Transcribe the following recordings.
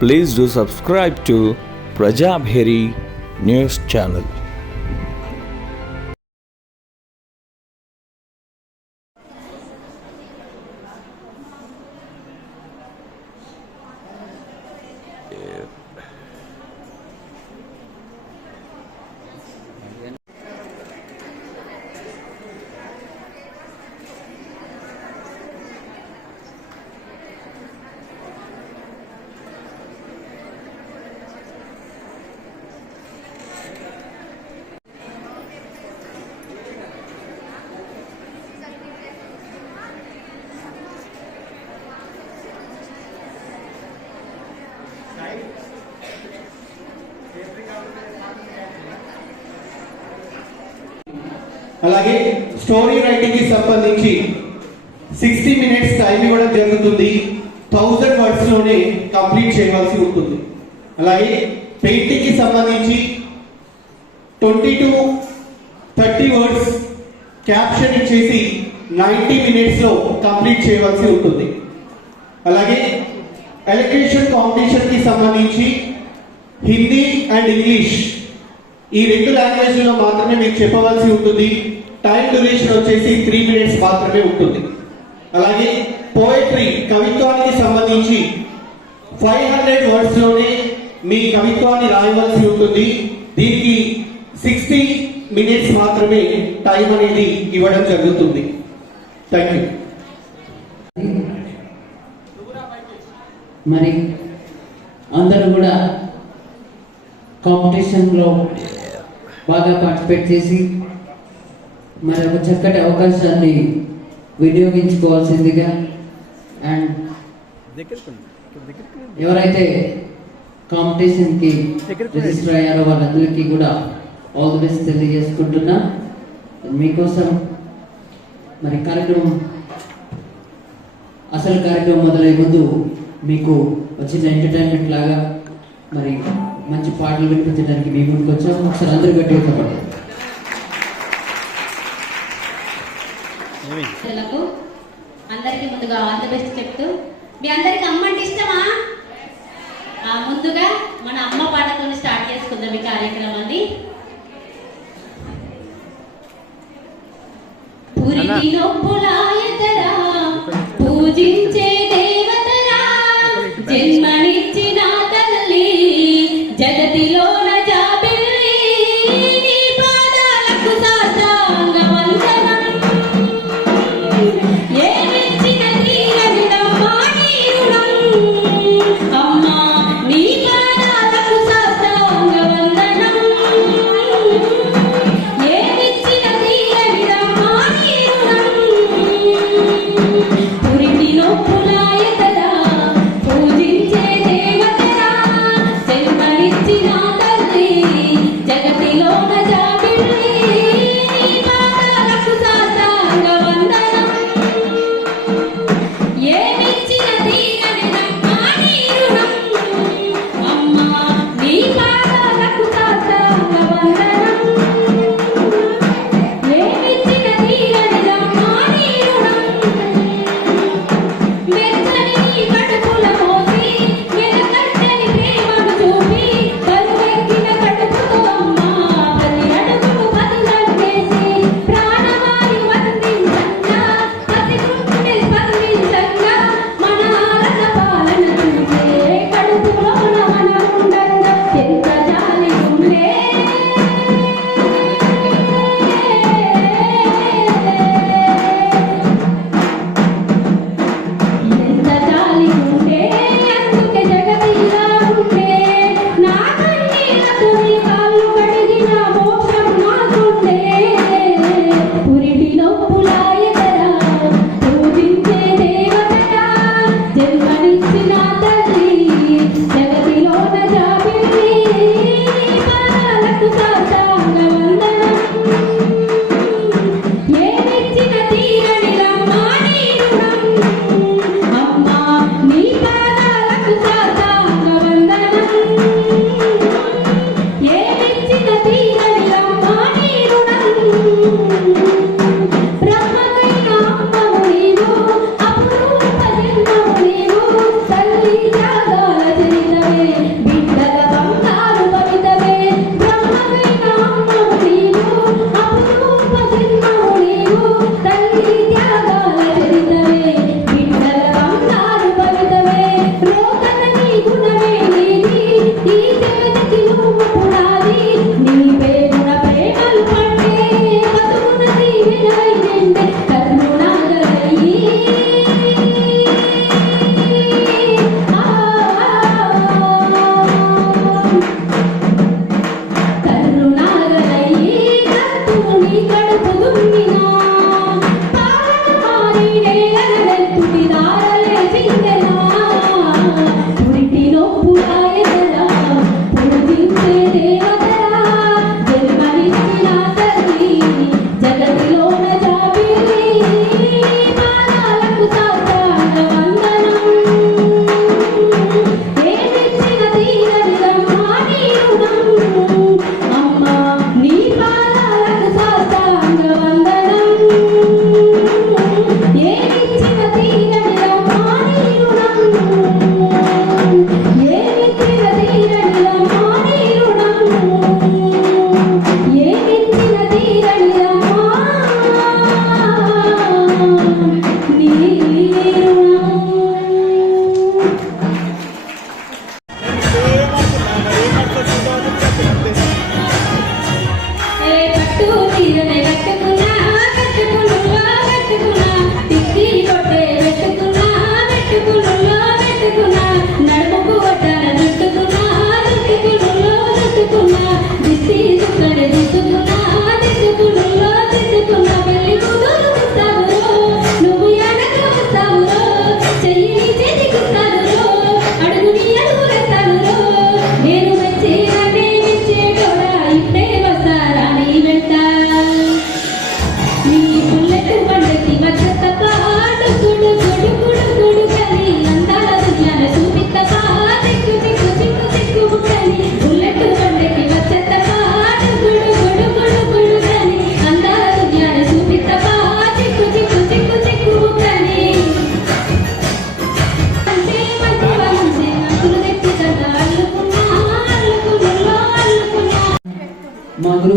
Please do subscribe to Prajabheri News Channel. అలాగే story writing కి సంబంధించి 60 minutes టైం ఇవ్వడం జరుగుతుంది. 1000 words లోనే కంప్లీట్ చేయవలసి ఉంటుంది. అలాగే పెయింటింగ్ కి సంబంధించి 20 to 30 words క్యాప్షన్ ఇచ్చేసి 90 minutes లో కంప్లీట్ చేయవలసి ఉంటుంది. అలాగే ఎలక్ట్రీషియన్ కాంపిటీషన్ కి సంబంధించి హిందీ అండ్ ఇంగ్లీష్ ఈ రెండు లాంగ్వేజ్లో మాత్రమే మీకు చెప్పవలసి ఉంటుంది. టైం డ్యూరేషన్ వచ్చేసి 3 minutes మాత్రమే ఉంటుంది. అలాగే పోయట్రీ కవిత్వానికి సంబంధించి 500 words లోనే మీ కవిత్వాన్ని రాయవలసి ఉంటుంది. దీనికి 60 minutes మాత్రమే టైం అనేది ఇవ్వడం జరుగుతుంది. Thank you. మరి అందరూ కూడా కాంపిటీషన్లో బాగా పార్టిసిపేట్ చేసి మరి ఒక చక్కటి అవకాశాన్ని వినియోగించుకోవాల్సిందిగా అండ్ ఎవరైతే కాంపిటీషన్కి రిజిస్టర్ అయ్యారో వాళ్ళందరికీ కూడా ఆల్ ది బెస్ట్ తెలియజేసుకుంటున్నా. మీకోసం మరి అసలు కార్యక్రమం మొదలయ్యే ముందు మీకు వచ్చిన ఎంటర్టైన్మెంట్ లాగా మరి మంచి పాటలు వినిపించడానికి మీ ముందుకు వచ్చాం. ఒకసారి అందరూ గట్టిగా చెప్పండి. అందరికి ముందుగా ఆల్ ది బెస్ట్ చెప్తూ, మీ అందరికి అమ్మ అంటే ఇష్టమా? ముందుగా మన అమ్మ పాటతో స్టార్ట్ చేసుకుందాం ఈ కార్యక్రమాన్ని. పురికి నొప్పులాయతరా పూజించే దేవతరా జన్మనిచ్చిన తల్లి జగతిలో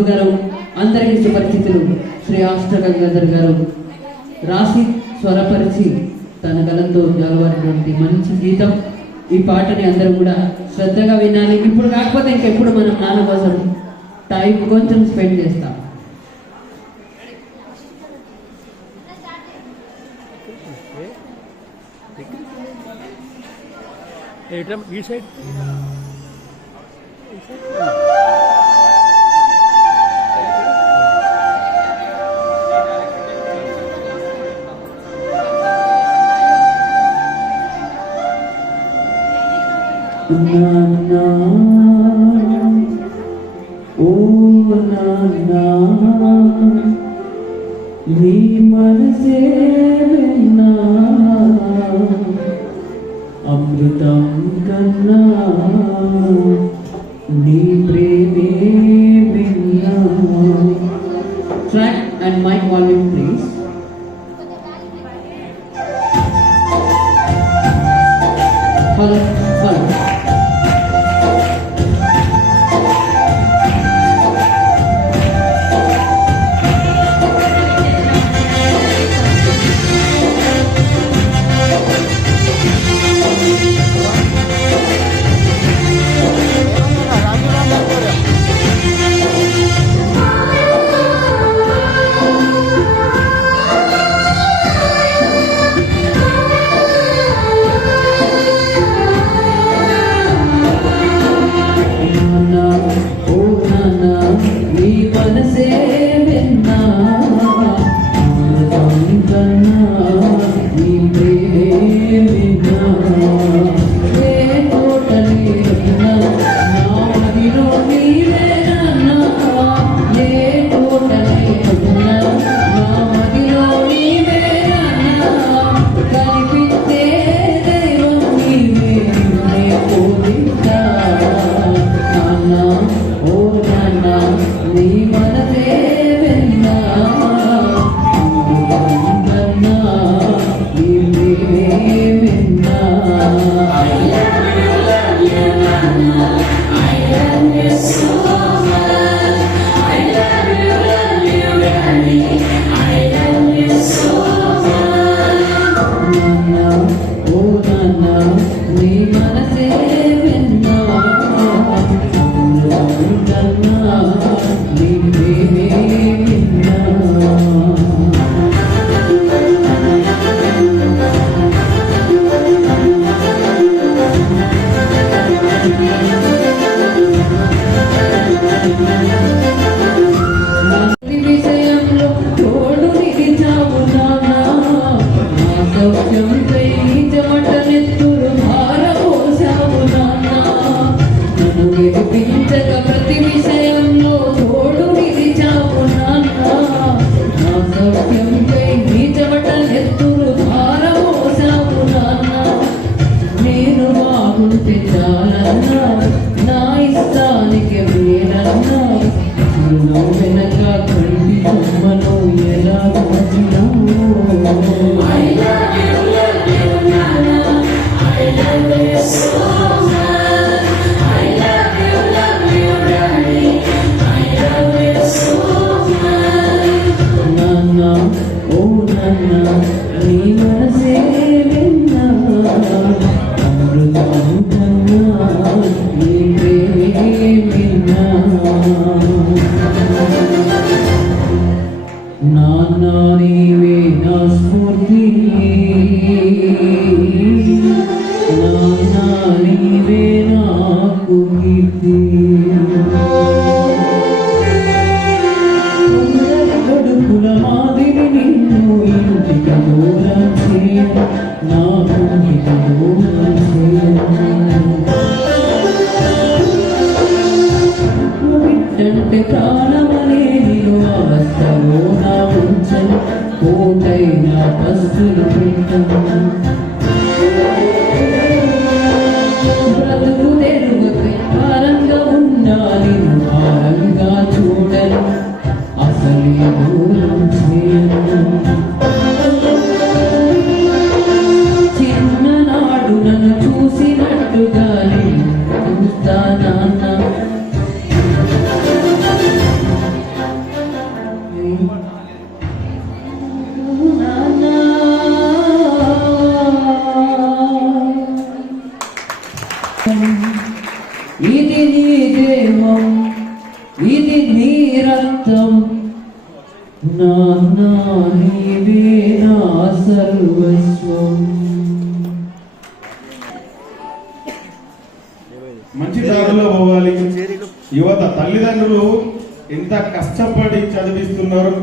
గురువుగారు అందరికీ సుపరిచితులు శ్రీ అష్టగంగాధర్ గారు రాసి స్వరపరిచి తన గలంతో జాలువారినటువంటి మంచి గీతం. ఈ పాటని అందరూ కూడా శ్రద్ధగా వినాలి. ఇప్పుడు కాకపోతే ఇంకెప్పుడు మనం నాన్న కోసం టైం కొంచెం స్పెండ్ చేస్తాం. ఈ సైడ్ నాన్నా ఓ నాన్నా నీ మనసే విన్నా అమృతం కన్నా నీ ప్రేమే విన్నా. Track and mic volume please. Hello hello ప్రాణమనే నిలువ అవస్థలో నా ఉంచని ఇది నీ దేహం, ఇది నీ రక్తం, నాన్న నీవే నా సర్వస్వం. మంచి దారిలో పోవాలి. యువత తల్లిదండ్రులు ఎంత కష్టపడి చదివిస్తున్నారు.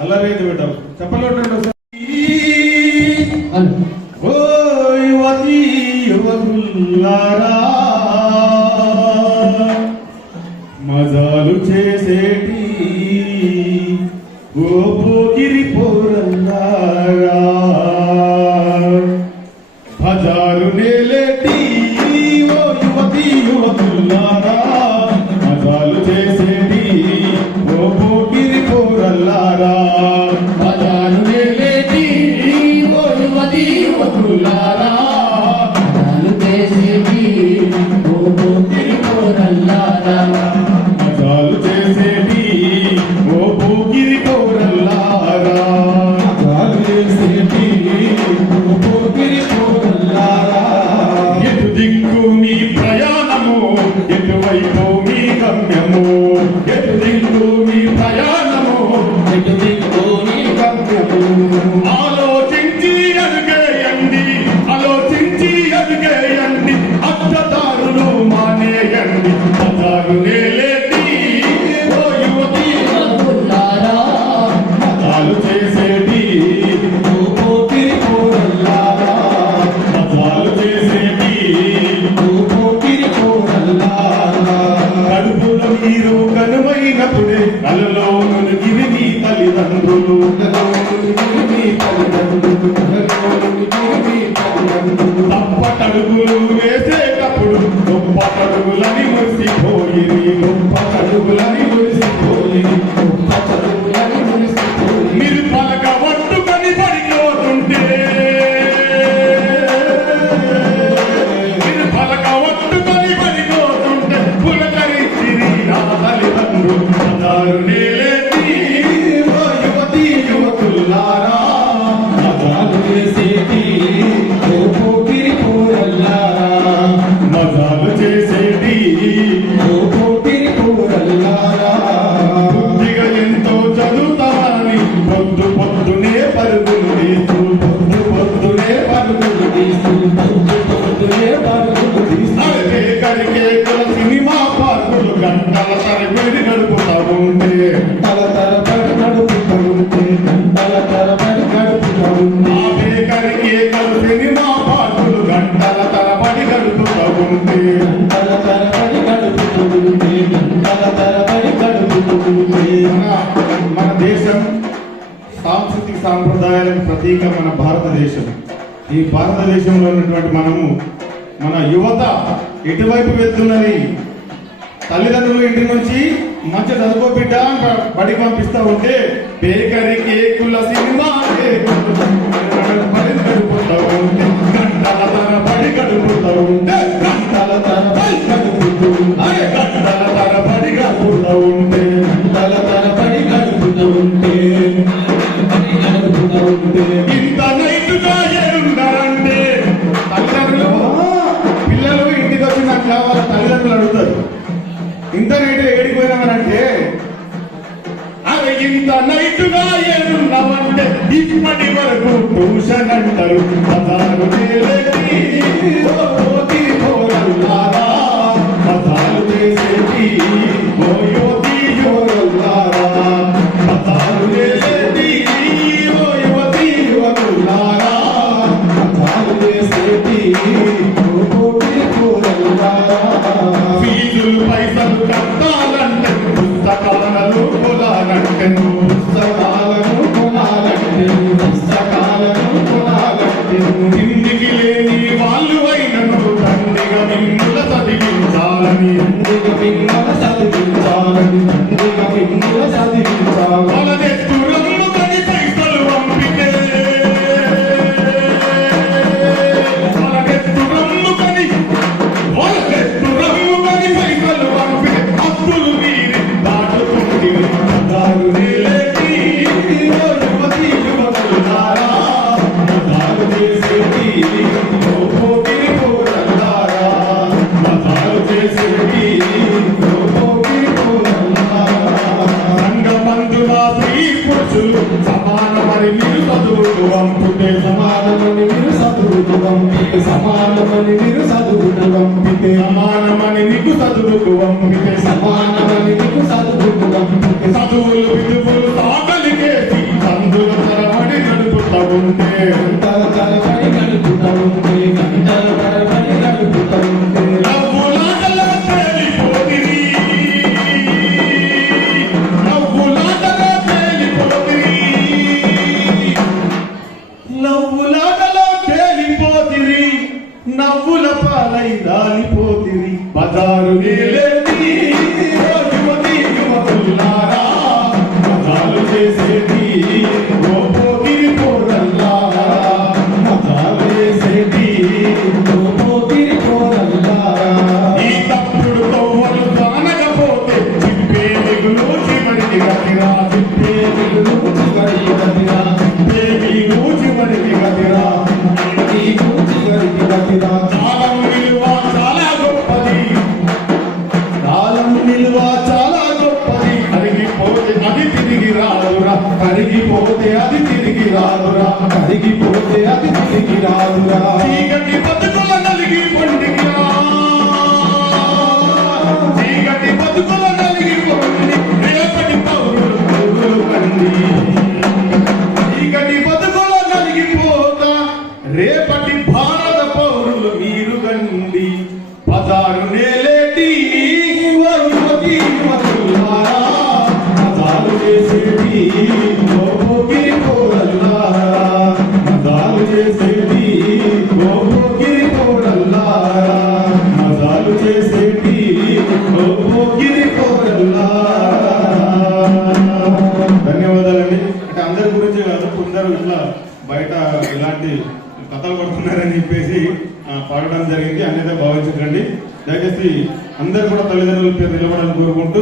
అల్లరేది పెట్టావు చెప్పలేదు. ఓ యువతి యువకులారా, మజాలు చేసేటి ఓ పోకిరి పోరల్లారా, బజారు నేలేటి ఓ యువతి యువకులారా, మజాలు చేసేటి ఓ పోకిరి పోరల్లారా, బజారు నేలేటి ఓ యువతి యువకులారా, మజాలు చేసేటి ఓ పోకిరి పోరల్లారా, మజాలు చేసేటి ఓ పోకిరి పోరల్లారా, మజాలు చేసేటి ఓ పోకిరి పోరల్లారా. ఎటు దిక్కు మీ ప్రయాణము, ఎటువైపు మీ గమ్యము, ఎటు దిక్కు మీ ప్రయాణము, ఎటు దిక్కు మీ గమ్యము. ఆలోచించి అడుగేయండి, ఆలోచించి అడుగేయండి, అడ్డదారులు మానేయండి, బజారు నేలేటి ఓ యువతి యువకులారా, మజాలు చేసేటి ఓ పోకిరి పోరల్లారా, మజాలు చేసేటి ఓ పోకిరి పోరల్లారా. కడుపులో మీరు కనుమైనప్పుడే కలలో మునిగిరి మీ తల్లిదండ్రులు, తప్పటడుగులు వేసేటప్పుడు గొప్ప తడుగులని మురిసిపోయిరి, గొప్ప తడుగులని మురిసిపోయిరి, గొప్ప తడుగులని మురిసిపోయి. మీరు పలక పట్టుకొని పడిపోతుంటే, మీరు పలక పట్టుకొని పడిపోతుంటే పులకరించిరి నా తల్లిదండ్రులు, బజారు నేలేటి ఓ యువతి యువకులారా, మజాలు చేసేటి ఓ పోకిరి పోరల్లారా, మజాలు చేసేటి ఓ పోకిరి పోరల్లారా. బుద్ధిగా ఎంతో చదువుతామని పొద్దు పొద్దునే పరుగులు తీస్తూ, పొద్దు పొద్దునే పరుగులు తీస్తూ, పొద్దు పొద్దునే పరుగులు తీస్తూ, కేకల సినిమా పార్కులు గంటల తరబడి నడుపుతా ఉంటే, గంటల తరబడి నడుపుతా ఉంటే, గంటల తరబడి నడుపుతా ఉంటే, కేకల సినిమా పార్కులు గంటల తరబడి గడుపుతా ఉంటే, గంటల తరబడి గడుపుతూ ఉంటే, గంటల తరబడి గడుపుతూ ఉంటే. మన దేశం సాంస్కృతిక సాంప్రదాయాలకు ప్రతీక మన భారతదేశం. ఈ భారతదేశంలో ఉన్నటువంటి మనము, మన యువత ఎటువైపు వెళ్తున్నది? తల్లిదండ్రులు ఇంటి నుంచి మంచి చదువు బిడ్డ బడి పంపిస్తా ఉంటే బేకరీ కేకుల సినిమా గడుపుతా ఉంటే, గంటల తరబడి గడుపుతా ఉంటే, గంటల తరబడి గడుపుతూ ఉంటే, గంటల తరబడి గడుపుతా ఉంటే, గంటల తరబడి గడుపుతూ ఉంటే, గడుపుతూ ఉంటే. ఇంత నైట్గా ఏడున్నారంటే తల్లిదండ్రులు, పిల్లలు ఇంటికి వచ్చినాక వాళ్ళ తల్లిదండ్రులు అడుగుతారు, ఇంత నైట్ ఏడిపోయినామనంటే, అరే ఇంత నైట్గా ఏడున్నామంటే ఇప్పటి వరకు ట్యూషన్ అంటారు, బజారు నేలేటి ఓ పోకిరి పోరల్లారా, బజారు చేసేటి ఓ యువతి యువకులారా, బజారు చేసేటి ఓ యువతి యువకులారా, బజారు చేసేటి ఓ పోకిరి పోరల్లారా. ఫీజులు పైసలు కట్టాలంటే, పుస్తకాలను కొనాలంటే, పుస్తకాలను కొనాలంటే, పుస్తకాలను కొనాలంటే, సమానమని నీకు చదువుకు పంపితే సమానమని నీకు చదువుకు పంపితే సమానమని నీకు చదువుకు పంపితే చదువులు విదువులు సాగలిగేసి సందుల తరబడి నడుపుతా ఉంటే గంటల తరబడి నడుపుతా ఉంటే గంటల తరబడి నడుపుతా ఉంటే నవ్వులాటలో తేలిపోతిరి నవ్వులాటలో తేలిపోతిరి నవ్వులాటలో తేలిపోతిరి నవ్వుల పాలై రాలిపోతిరి బజారు నేలేది యువతి యువకులారా మజాలు చేసేది ఓ పోకిరి పోరల్లారా మజాలు చేసేది ఓ పోకిరి పోరల్లారా ఈ తప్పుడు తవ్వలు కానకపోతే చిప్పే మిగులు చివరికి గతిరా చిప్పే మిగులు చివరికి గతిరా చిప్పే మిగులు చివరికి గతిరా కాలం విలువ చాలా గొప్పది కాలం విలువ చాలా గొప్పది కరిగిపోతే అది తిరిగి రాదురా కరిగిపోతే అది తిరిగి రాదురా కరిగిపోతే అది తిరిగి రాదురా చీకటి బతుకుల నలిగి పండిగా చీకటి బతుకుల నలిగి పండి రేపటి పౌరులు పౌరులు కండి చీకటి బతుకుల నలిగిపోతా రేపటి భారత పౌరులు మీరు గండి బజారు నేలేటి యువతి యువకులారా మజాలు చేసేటి ఓ పోకిరి పోరల్లారా మజాలు చేసేటి ఓ పోకిరి పోరల్లారా మజాలు చేసేటి ఓ పోకిరి పోరల్లారా. ధన్యవాదాలండి. అంటే అందరి గురించి కాదు, కొందరు ఇట్లా బయట ఇలాంటి కథలు పడుతున్నారని చెప్పేసి పాడడం జరిగింది. అన్యత భావించకండి. దయచేసి అందరు కూడా తల్లిదండ్రుల పేరు నిలబడాలని కోరుకుంటూ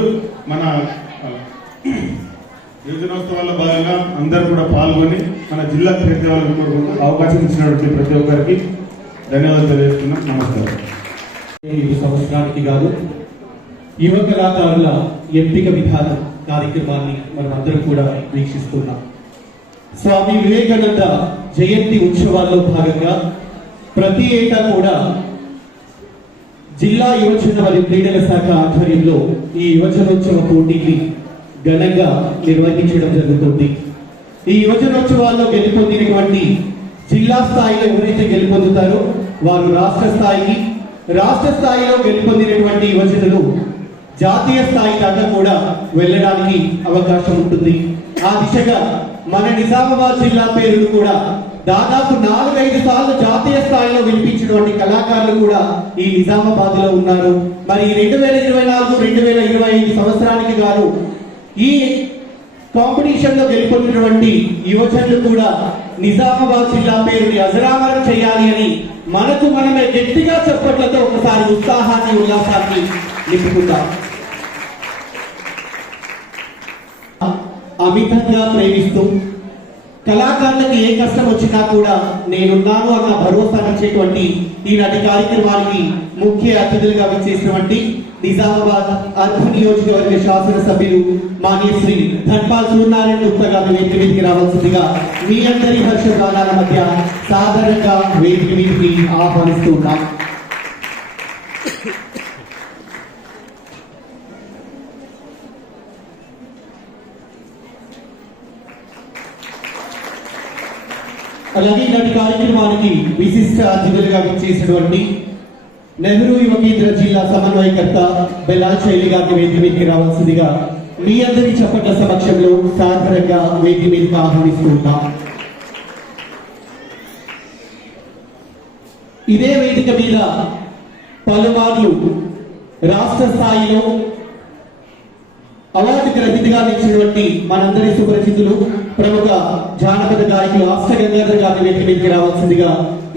మన యువజనోత్సవాల్లో భాగంగా అందరూ కూడా పాల్గొని మన జిల్లా పేరు తేవాలని కోరుకుంటూ అవకాశం ఇచ్చినటువంటి ప్రతి ఒక్కరికి ధన్యవాదాలు తెలియజేస్తున్నాం. నమస్కారం. ఈ సంవత్సరానికి కాదు, యువ కళాకారుల ఎంపిక విధానం కార్యక్రమాన్ని మనం అందరం కూడా వీక్షిస్తున్నాం. స్వామి వివేకానంద జయంతి ఉత్సవాల్లో భాగంగా ప్రతి ఏటా కూడా జిల్లా యువజన మరియు క్రీడల శాఖ ఆధ్వర్యంలో ఈ యువజనోత్సవ పోటీని ఘనంగా నిర్వహించడం జరుగుతుంది. ఈ యువజనోత్సవాల్లో గెలుపొందినటువంటి జిల్లా స్థాయిలో ఎవరైతే గెలుపొందుతారో వారు రాష్ట్ర స్థాయికి, రాష్ట్ర స్థాయిలో గెలుపొందినటువంటి యువజనులు జాతీయ స్థాయి దాకా కూడా వెళ్ళడానికి అవకాశం ఉంటుంది. ఆ దిశగా మన నిజామాబాద్ జిల్లా పేరును కూడా దాదాపు 4-5 సార్లు జాతీయ స్థాయిలో వినిపించినటువంటి కళాకారులు కూడా ఈ నిజామాబాద్ లో ఉన్నారు. మరి 2024-2025 సంవత్సరానికి గాను ఈ కాంపిటీషన్ లో గెలుపొందినటువంటి యువజనులు కూడా నిజామాబాద్ జిల్లా పేరుని అజరామరం చేయాలి అని మనకు మనమే గట్టిగా చెప్పట్లతో ఒకసారి ఉత్సాహాన్ని ఉల్లాసాన్ని నింపుకుందాం. అమితంగా ప్రేమిస్తూ కళాకారులకు ఏ కష్టం వచ్చినా కూడా నేనున్నాను అన్న భరోసానిచ్చేటువంటి ఈనాటి కార్యక్రమానికి ముఖ్య అతిథులుగా విచ్చేసినటువంటి నిజామాబాద్ అర్బన్ నియోజకవర్గ శాసనసభ్యులు మాన్యశ్రీ ధన్పాల్ సూర్యనారాయణ గుప్తా గారిని వేదిక మీదకి రావాల్సిందిగా మీ అందరి హర్షగానాల మధ్య సాధారణంగా వేదిక మీదకి ఆహ్వానిస్తూ ఉన్నాం. అలాగే ఇలాంటి కార్యక్రమానికి విశిష్ట అతిథులుగా విచ్చేసినటువంటి నెహ్రూ యువ కేంద్ర జిల్లా సమన్వయకర్త బెలాల్ శైలి గారిని వేదిక మీదకి రావాల్సిందిగా మీ అందరి చప్పట్ల సమక్షంలో సాధారణంగా వేదిక మీదకి ఆహ్వానిస్తూ ఉన్నాం. ఇదే వేదిక మీద పలుమార్లు రాష్ట్ర స్థాయిలో అవార్డు గ్రహీతగా నిలిచినటువంటి మనందరి సుపరిచితులు ప్రముఖ జానపద గాయకులు ఆస్ట గంగాధర్ గారిని వేదిక మీదకి రావాల్సిందిగా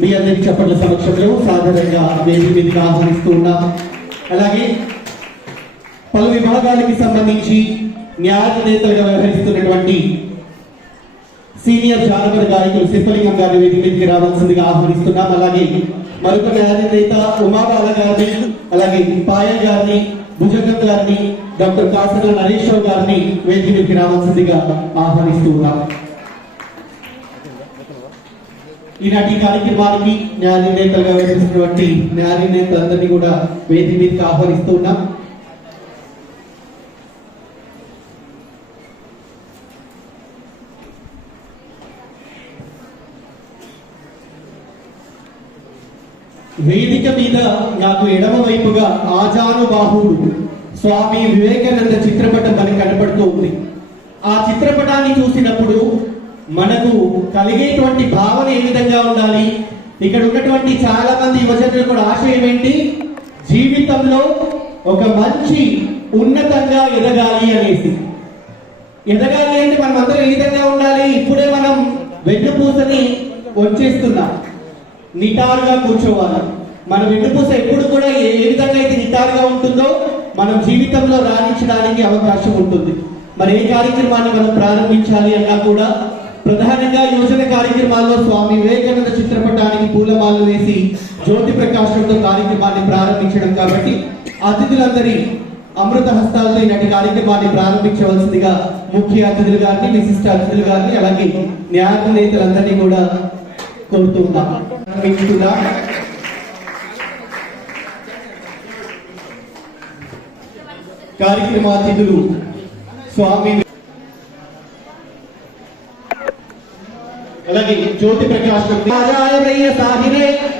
మీ అందరి చప్పట్ల సమక్షంలో సాధారణంగా వేదిక మీదకి ఆహ్వానిస్తూ ఉన్నాం. అలాగే పలు విభాగాలకి సంబంధించి న్యాయ నేతలుగా వ్యవహరిస్తున్నటువంటి సీనియర్ జానపద గాయకులు శిల్పలింగం గారిని వేదిక మీదకి రావాల్సిందిగా ఆహ్వానిస్తున్నాం. అలాగే మరొక న్యాయ నేత ఉమాబాల గారిని, అలాగే పాయ గారిని, భుజంగం గారిని, డాక్టర్ కాసన నరేష్ రావు గారిని వేదిక మీదకి రావాల్సిందిగా ఆహ్వానిస్తూ ఉన్నాం. ఈనాటి కార్యక్రమానికి న్యాయ నిర్ణేతలుగా వ్యవహరిస్తున్నటువంటి న్యాయ నిర్ణేతలందరినీ కూడా వేదిక మీదకి ఆహ్వానిస్తూ ఉన్నాం. వేదిక మీద నాకు ఎడమ వైపుగా ఆజానుబాహుడు స్వామి వివేకానంద చిత్రపటం మనకు కనబడుతూ ఉంది. ఆ చిత్రపటాన్ని చూసినప్పుడు మనకు కలిగేటువంటి భావన ఏ విధంగా ఉండాలి? ఇక్కడ ఉన్నటువంటి చాలా మంది యువజనులు కూడా ఆశయం ఏంటి? జీవితంలో ఒక మంచి ఉన్నతంగా ఎదగాలి అనేసి. ఎదగాలి అంటే మనం అందరం ఏ విధంగా ఉండాలి? ఇప్పుడే మనం వెన్నుపూసని వచ్చేస్తున్నాం, నిటారుగా కూర్చోవాలి. మన వెన్నుపూస ఎప్పుడు కూడా ఏ విధంగా అయితే నిటారుగా ఉంటుందో మనం జీవితంలో రాణించడానికి అవకాశం ఉంటుంది. మరి ఏ కార్యక్రమాన్ని మనం ప్రారంభించాలి అన్నా కూడా ప్రధానంగా యోజన కార్యక్రమాల్లో స్వామి వివేకానంద చిత్రపటానికి పూలమాలలు వేసి జ్యోతి ప్రకాశంతో కార్యక్రమాన్ని ప్రారంభించడం కాబట్టి అతిథులందరి అమృత హస్తాలతో ఈనాటి కార్యక్రమాన్ని ప్రారంభించవలసిందిగా ముఖ్య అతిథులు గారిని, విశిష్ట అతిథులు గారిని, అలాగే న్యాయ నేతలందరినీ కూడా కోరుతున్నాం. కార్యక్రమాతిథులు స్వామి అలాగే జ్యోతి ప్రకాశం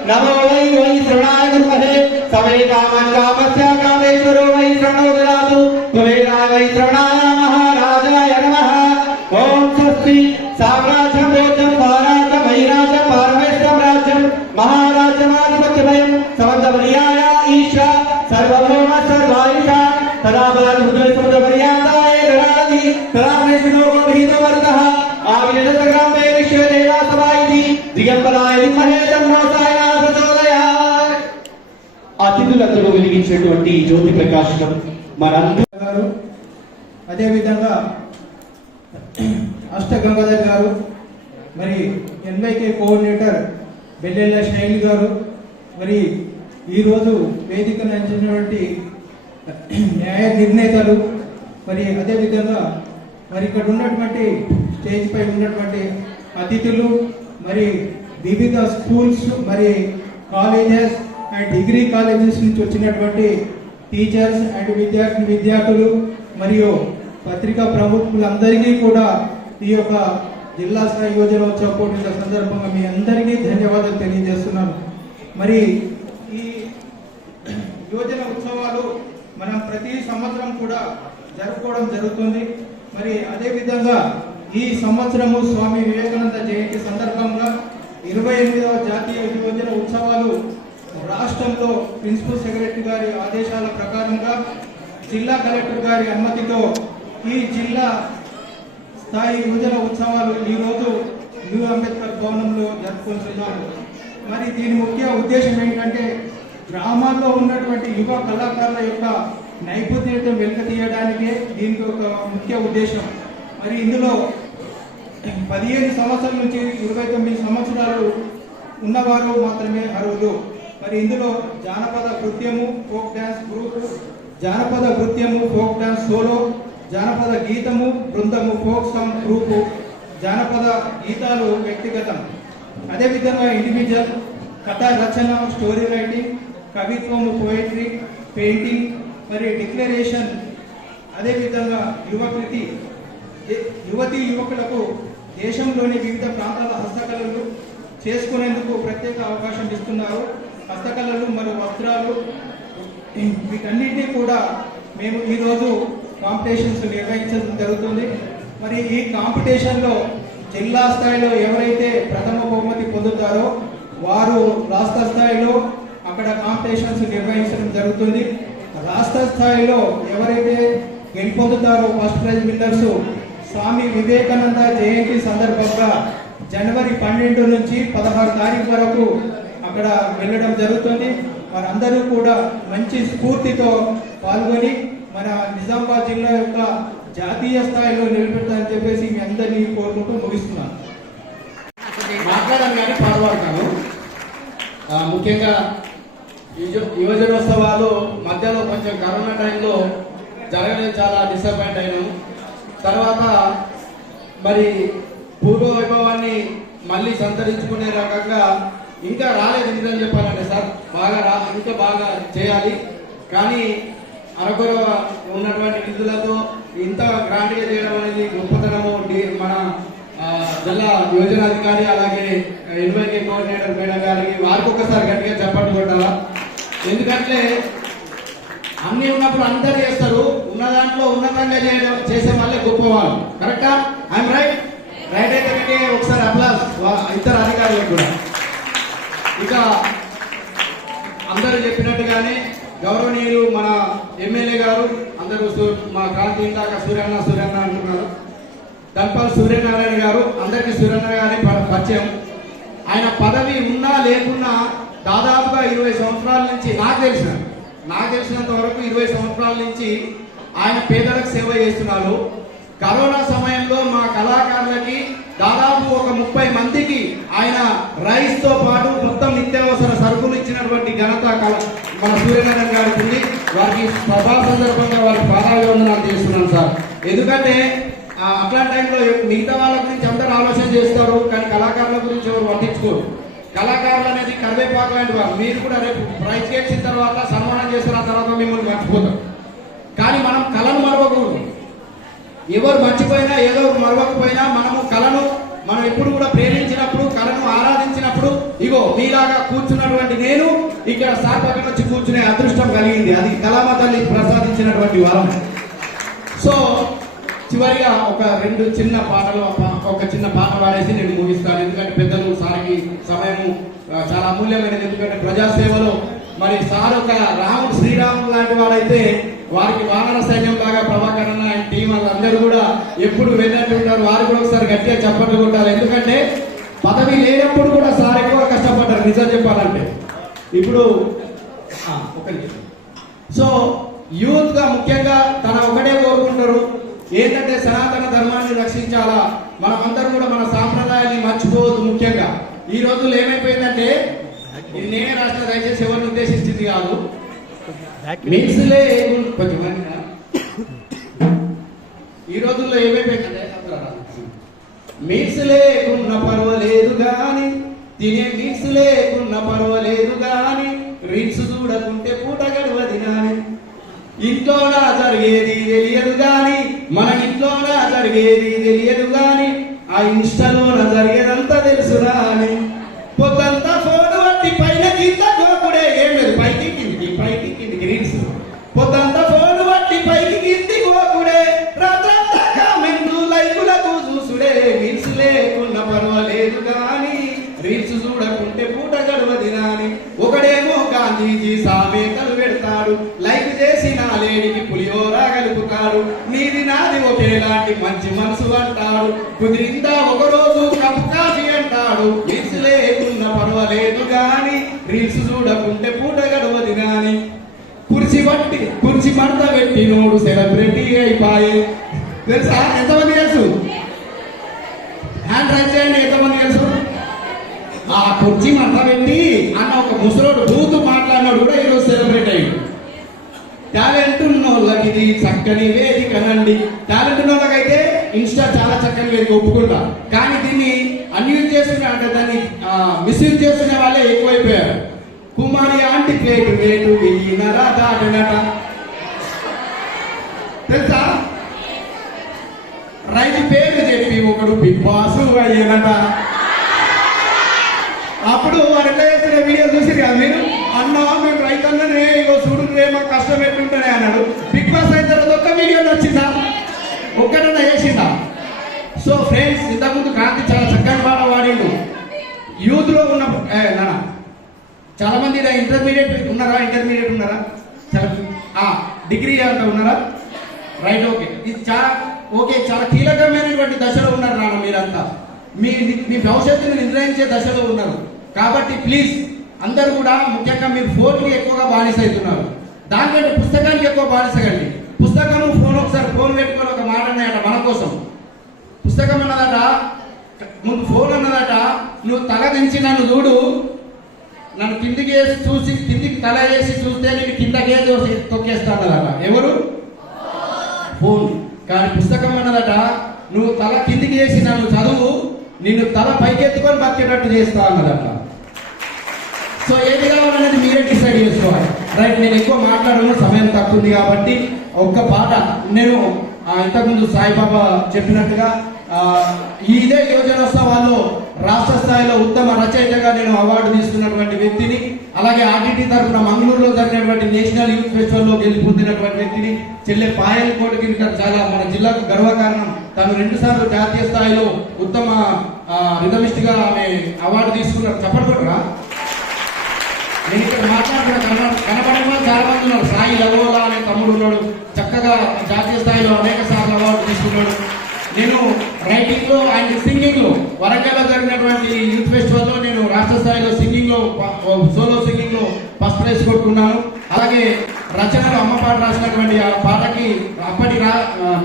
నమో వై వై శ్రవణాయ గురుమహే సవే కామన్ కామస్య కామేశ్వరో వై శ్రవణో దదాతు త్వమేవాయ వై శ్రవణాయ మహారాజాయ నమః. ఓం స్వస్తి సామ్రాజ్యం భోజం భారాజం వైరాజం పారమేశ్వరం రాజ్యం మహారాజ్యమాధిపత్యభయం సమర్థపర్యాయ ఈశ సర్వభౌమ సర్వాయుష తదా బలాది హృదయ సమర్థపర్యాంతాయ గణాది తదా విష్ణో గోవిందవర్ధః ఆవిర్భగ్రామే విశ్వదేవా సభాయితి దిగంబరాయ విద్మహే తన్నోసాయ ప్రచోదయాత్. అతిథులందరూ వెలిగించినటువంటి జ్యోతి ప్రకాశనం మనందరూ గారు, అదేవిధంగా అష్టగంగాధర్ గారు, మరి ఎన్వైకే కోఆర్డినేటర్ బెల్లెల్ల శైలి గారు, మరి ఈరోజు వేదికను అందించినటువంటి న్యాయ నిర్ణేతలు, మరి అదేవిధంగా మరి ఇక్కడ ఉన్నటువంటి స్టేజ్ పై ఉన్నటువంటి అతిథులు, మరి వివిధ స్కూల్స్, మరి కాలేజెస్ అండ్ డిగ్రీ కాలేజెస్ నుంచి వచ్చినటువంటి టీచర్స్ అండ్ విద్యార్థులు మరియు పత్రికా ప్రముఖులందరికీ కూడా ఈ యొక్క జిల్లా స్థాయి యువజనోత్సవ పోటీల సందర్భంగా మీ అందరికీ ధన్యవాదాలు తెలియజేస్తున్నాను. మరి ఈ యువజన ఉత్సవాలు మనం ప్రతి సంవత్సరం కూడా జరుపుకోవడం జరుగుతుంది. మరి అదేవిధంగా ఈ సంవత్సరము స్వామి వివేకానంద జయంతి సందర్భంగా 28వ జాతీయ యువజన ఉత్సవాలు రాష్ట్రంలో ప్రిన్సిపల్ సెక్రటరీ గారి ఆదేశాల ప్రకారంగా జిల్లా కలెక్టర్ గారి అనుమతితో ఈ జిల్లా స్థాయి యువజన ఉత్సవాలు ఈరోజు న్యూ అంబేద్కర్ భవనంలో జరుపుకుంటున్నాము. మరి దీని ముఖ్య ఉద్దేశం ఏంటంటే గ్రామాల్లో ఉన్నటువంటి యువ కళాకారుల యొక్క నైపుణ్యత వెలికితీయడానికే దీనికి ఒక ముఖ్య ఉద్దేశం. మరి ఇందులో 15 సంవత్సరాల నుంచి 29 సంవత్సరాలు ఉన్నవారు మాత్రమే అర్హులు. మరి ఇందులో జానపద నృత్యము, ఫోక్ డ్యాన్స్ గ్రూప్, జానపద నృత్యము, ఫోక్ డ్యాన్స్ సోలో, జానపద గీతము బృందము, ఫోక్ సాంగ్ గ్రూపు, జానపద గీతాలు వ్యక్తిగతం, అదేవిధంగా ఇండివిజువల్, కథా రచన, స్టోరీ రైటింగ్, కవిత్వము, పోయిటరీ, పెయింటింగ్, మరి డిక్లరేషన్, అదేవిధంగా యువకృతి, యువతీ యువకులకు దేశంలోని వివిధ ప్రాంతాల హస్తకళలు చేసుకునేందుకు ప్రత్యేక అవకాశం ఇస్తున్నారు. హస్తకళలు మరియు వస్త్రాలు, వీటన్నిటినీ కూడా మేము ఈరోజు కాంపిటీషన్స్ నిర్వహించడం జరుగుతుంది. మరి ఈ కాంపిటీషన్లో జిల్లా స్థాయిలో ఎవరైతే ప్రథమ బహుమతి పొందుతారో వారు రాష్ట్ర స్థాయిలో అక్కడ కాంపిటీషన్స్ నిర్వహించడం జరుగుతుంది. రాష్ట్ర స్థాయిలో ఎవరైతే గెలుపొందుతారో first prize winners Swami Vivekananda జయంతి సందర్భంగా జనవరి 12 నుంచి 16 తారీఖు వరకు అక్కడ వెళ్ళడం జరుగుతుంది. వారందరూ కూడా మంచి స్ఫూర్తితో పాల్గొని మన నిజామాబాద్ జిల్లా యొక్క జాతీయ స్థాయిలో నిలబెడతారని చెప్పేసి మీ అందరినీ కోరుకుంటూ ముగిస్తున్నాను. మాట్లాడాను కానీ పాల్గొడతాను. ముఖ్యంగా యువజనోత్సవాలు మధ్యలో కొంచెం కరోనా టైంలో జరగడం చాలా డిసప్పాయింట్ అయినాము. తర్వాత మరి పూర్వ వైభవాన్ని మళ్ళీ సంతరించుకునే రకంగా ఇంకా రాలేదు. నిజం చెప్పాలంటే సార్ ఇంకా బాగా చేయాలి. కానీ అరకొర ఉన్నటువంటి నిధులతో ఇంత గ్రాండ్గా చేయడం అనేది గొప్పతనము. మన జిల్లా యోజనాధికారి అలాగే ఎన్వైకే కోఆర్డినేటర్ మేడం గారికి వారికి ఒకసారి గట్టిగా చెప్పండి కొట్టాలా. ఎందుకంటే అన్ని ఉన్నప్పుడు అందరు చేస్తారు, ఉన్న దాంట్లో ఉన్నతంగా చేసే వాళ్ళే గొప్పవాళ్ళు. కరెక్టా? I'm right? రైట్ అయితే ఒకసారి అప్లాస్ ఇతర అధికారులకు కూడా. ఇక అందరూ చెప్పినట్టుగానే గౌరవనీయులు మన ఎమ్మెల్యే గారు అందరూ మా క్రాంతి ఇందాక సూర్యన్న అంటున్నారు. దంపల్ సూర్యనారాయణ గారు, అందరికీ సూర్యనారాయణ గారి పరిచయం. ఆయన పదవి ఉన్నా లేకున్నా దాదాపుగా 20 సంవత్సరాల నుంచి నాకు తెలిసినంత వరకు 20 సంవత్సరాల నుంచి ఆయన పేదలకు సేవ చేస్తున్నారు. కరోనా సమయంలో మా కళాకారులకి దాదాపు ఒక 30 మందికి ఆయన రైస్ తో పాటు మొత్తం నిత్యావసర సరుకులు ఇచ్చినటువంటి ఘనత మన సూర్యనారాయణ గారికి ఉంది. వారికి సభా సందర్భంగా వారికి పాదాభివందనాలు చేస్తున్నాను సార్. ఎందుకంటే అట్లాంటి టైంలో మిగతా వాళ్ళ గురించి అందరూ ఆలోచన చేస్తారు, కానీ కళాకారుల గురించి ఎవరు పట్టించుకోరు. కళాకారులు అనేది కరివేపాకు లాంటి వారు. మీరు కూడా రేపు ప్రైజ్ గెలిచిన తర్వాత సన్మానం చేసిన తర్వాత మిమ్మల్ని మర్చిపోతారు. కానీ మనం కళను మరవకూడదు. ఎవరు మర్చిపోయినా ఏదో మరవకపోయినా మనం ఎప్పుడు కూడా ప్రేమించినప్పుడు, కళను ఆరాధించినప్పుడు, ఇగో మీలాగా కూర్చున్నటువంటి నేను ఇక్కడ సార్ పక్కన వచ్చి కూర్చునే అదృష్టం కలిగింది. అది కళామ తల్లి ప్రసాదించినటువంటి వరం. సో చివరిగా ఒక చిన్న పాట పాడేసి నేను ముగిస్తాను. ఎందుకంటే పెద్దలు సార్కి సమయం చాలా అమూల్యమైనది. ఎందుకంటే ప్రజాసేవలో మరి సార్ ఒక రాముడు శ్రీరాముడు లాంటి వాడైతే వారికి వానర సైన్యం లాగా ప్రభాకర్ అన్న ఆయన టీం అందరూ కూడా ఎప్పుడు వెళ్ళినట్టుంటారు. వారు కూడా ఒకసారి గట్టిగా చప్పట్లు కొట్టాలి. ఎందుకంటే పదవి లేనప్పుడు కూడా సార్ ఎక్కువ కష్టపడ్డారు నిజం చెప్పాలంటే. ఇప్పుడు సో యూత్ గా ముఖ్యంగా తన ఒకటే కోరుకుంటారు ఏంటంటే సనాతన ధర్మాన్ని రక్షించాలా, మనమందరం కూడా మన సాంప్రదాయాన్ని మర్చిపోవద్దు. ముఖ్యంగా ఈ రోజుల్లో ఏమైపోయిందంటే, ఇది నేనే రాష్ట్ర దయచేసి ఎవరిని ఉద్దేశించింది కాదు, ఈ రోజుల్లో ఏమైపోయిందంటే మీట్స్ లేకున్న పర్వాలేదు గాని, తినే మీట్స్ లేకున్న పర్వాలేదు గాని, రీల్స్ చూడకుంటే పూట గడవది నాని. ఇంట్లోనా జరిగేది తెలియదు గాని, మన ఇంట్లోనా జరిగేది తెలియదు గాని, ఆ ఇన్స్టాలోన జరిగేదంతా తెలుసురా అని. పొద్దంతా ఫోన్ పట్టి పైన కింద గోకుడే, ఏం లేదు పైకి కిందికి రీల్స్. పొద్దంతా ఫోన్ పట్టి పైకి కింది గోకుడే, రాత్రంతా కామెంట్లు లైకులకు చూసుడే. రీల్స్ లేకున్న పర్వాలేదు గాని, రీల్స్ చూడకుంటే పూట గడవది నాని. ఒకడేమో గాంధీజీ సామెతలు పెడతాడు, లైక్ చేసిన లేడికి పులిహోర కలుపుతాడు. నీది నాది ఒకేలాంటి మంచి మనసు అంటాడు, కుదిరిందా ఒకరోజు కప్పు కాఫీ అంటాడు. రీల్స్ లేకున్న పర్వాలేదు గాని, రీల్స్ చూడకుంటే పూట గడవది నాని. కుర్చీ మడత పెట్టి నోడు సెలబ్రిటీ అయిపోయి. తెలుసా ఎంతమంది తెలుసు? హ్యాండ్ రైజ్ చేయండి ఎంతమంది తెలుసు? ఆ కుర్చీ మడత పెట్టి అన్న ఒక ముసలోడు బూతు మాట్లాడినాడు కూడా ఈరోజు సెలబ్రేట్ అయ్యాడు. టాలెంట్ ఉన్నోళ్ళకి ఇది చక్కని వేదికనండి. టాలెంట్ ఉన్నోళ్ళకైతే ఇన్స్టా చాలా చక్కని వేదిక ఒప్పుకుంటా. కానీ దీన్ని అన్యూజ్ చేస్తున్నా అంటే దాన్ని మిస్యూజ్ చేస్తున్న వాళ్ళే ఎక్కువైపోయారు. కుమారి ఆంటీ ప్లేటు వెయ్యినరా దాటినట తెలుసా? రైతు పేరు చెప్పి ఒకడు బిగ్ బాస్ అయ్యానట. అప్పుడు వారు ఎట్లా చేస్తున్న వీడియో చూసిరు కదా మీరు, అన్నా మేము రైతన్ననే ఇగో చూడు మాకు కష్టం ఎట్లుంటానే అన్నాడు. బిగ్ బాస్ అయిన తర్వాత ఒక్క వీడియో వచ్చిందా? ఒక్కటన్నా చేసిందా? సో ఫ్రెండ్స్, ఇంతకుముందు క్రాంతి చాలా చక్కని పాట వాడిండు. యూత్ లో ఉన్న చాలా మంది ఇంటర్మీడియట్ ఉన్నారా? చాలా డిగ్రీ ఉన్నారా? Right, okay. ఇది చాలా కీలకమైనటువంటి దశలో ఉన్నారు నాన్న. మీరంతా మీ భవిష్యత్తుని నిర్ణయించే దశలో ఉన్నారు. కాబట్టి ప్లీజ్ అందరూ కూడా, ముఖ్యంగా మీరు ఫోన్కి ఎక్కువగా బానిస అవుతున్నారు. దానికంటే పుస్తకానికి ఎక్కువ బానిసగండి. పుస్తకము ఫోన్ ఒకసారి ఫోన్ పెట్టుకొని ఒక మాట అన్నాయట మన కోసం. పుస్తకం అన్నదట ముందు, ఫోన్ అన్నదట నువ్వు తల దించి నన్ను చూడు, నన్ను కిందికి వేసి చూసి కిందికి తల వేసి చూస్తే నేను కిందకే తొక్కేస్తానదట. ఎవరు? ఫోన్. కానీ పుస్తకం అన్నదట నువ్వు తల కిందికి వేసి నన్ను చదువు, నిన్ను తల పైకెత్తుకొని బతికేటట్టు చేస్తా అన్నది అట్లా. సో ఏది కావాలనేది మీరే డిసైడ్ చేసుకోవాలి. రైట్, నేను ఎక్కువ మాట్లాడను, సమయం తక్కువ ఉంది కాబట్టి ఒక్క పాట. నేను ఇంతకుముందు సాయిబాబా చెప్పినట్టుగా ఇదే యోజనోత్సవాల్లో రాష్ట్ర స్థాయిలో ఉత్తమ రచయితగా నేను అవార్డు తీసుకున్నటువంటి వ్యక్తిని, అలాగే ఆర్టీటీ తరఫున మంగళూరులో జరిగినటువంటి నేషనల్ యూత్ ఫెస్టివల్లో గెలుపొందినటువంటి వ్యక్తిని చెల్లె పాయల్ కోటకి చాలా మన జిల్లాకు గర్వకారణం. తను 2 సార్లు జాతీయ స్థాయిలో ఉత్తమ రిథమిస్ట్ గా ఆమె అవార్డు తీసుకున్నారు. చెప్పకూడరా? నేను ఇక్కడ మాట్లాడుతున్న కనబడిన చాలా మంది ఉన్నారు. సాయి లవోలా అనే తమ్ముడు ఉన్నాడు, చక్కగా జాతీయ స్థాయిలో అనేక సార్లు అవార్డు తీసుకున్నాడు. నేను రైటింగ్ లో అండ్ సింగింగ్ లో వరంగల్లో జరిగినటువంటి యూత్ ఫెస్టివల్ లో నేను రాష్ట్ర స్థాయిలో సింగింగ్ లో సోలో సింగింగ్ లో ఫస్ట్ ప్రైజ్ కొట్టుకున్నాను. అలాగే రచనలో అమ్మ పాట రాసినటువంటి ఆ పాటకి అప్పటి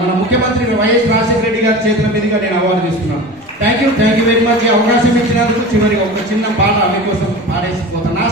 మన ముఖ్యమంత్రి వైఎస్ రాజశేఖర రెడ్డి గారి చేతుల మీదుగా నేను అవార్డు తీసుకున్నాను. Thank you very much. అవకాశం ఇచ్చినందుకు చివరికి ఒక చిన్న పాట మీకోసం పాడేసిపోతాను. నా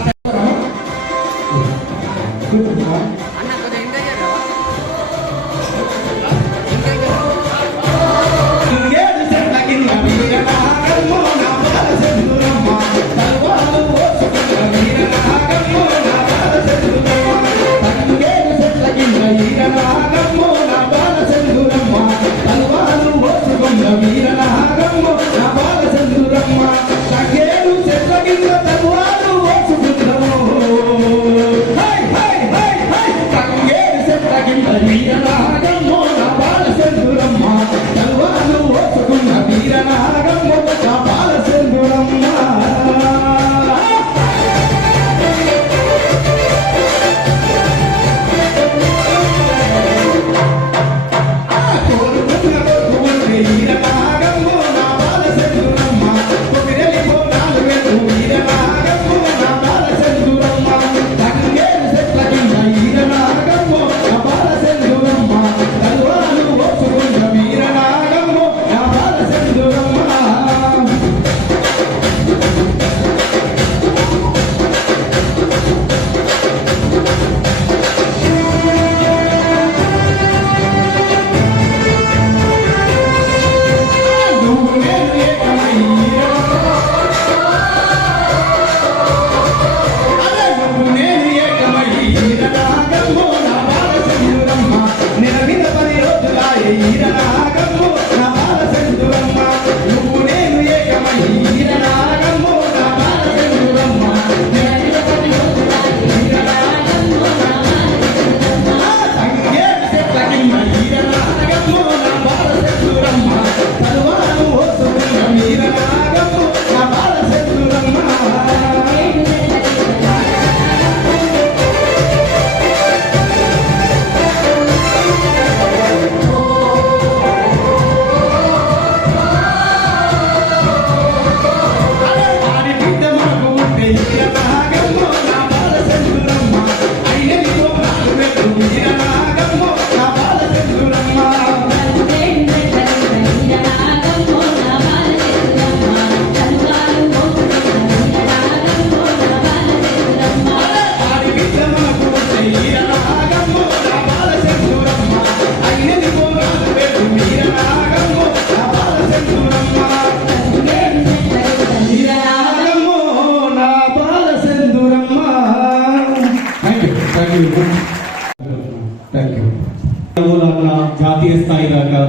జాతీయ స్థాయి దాకా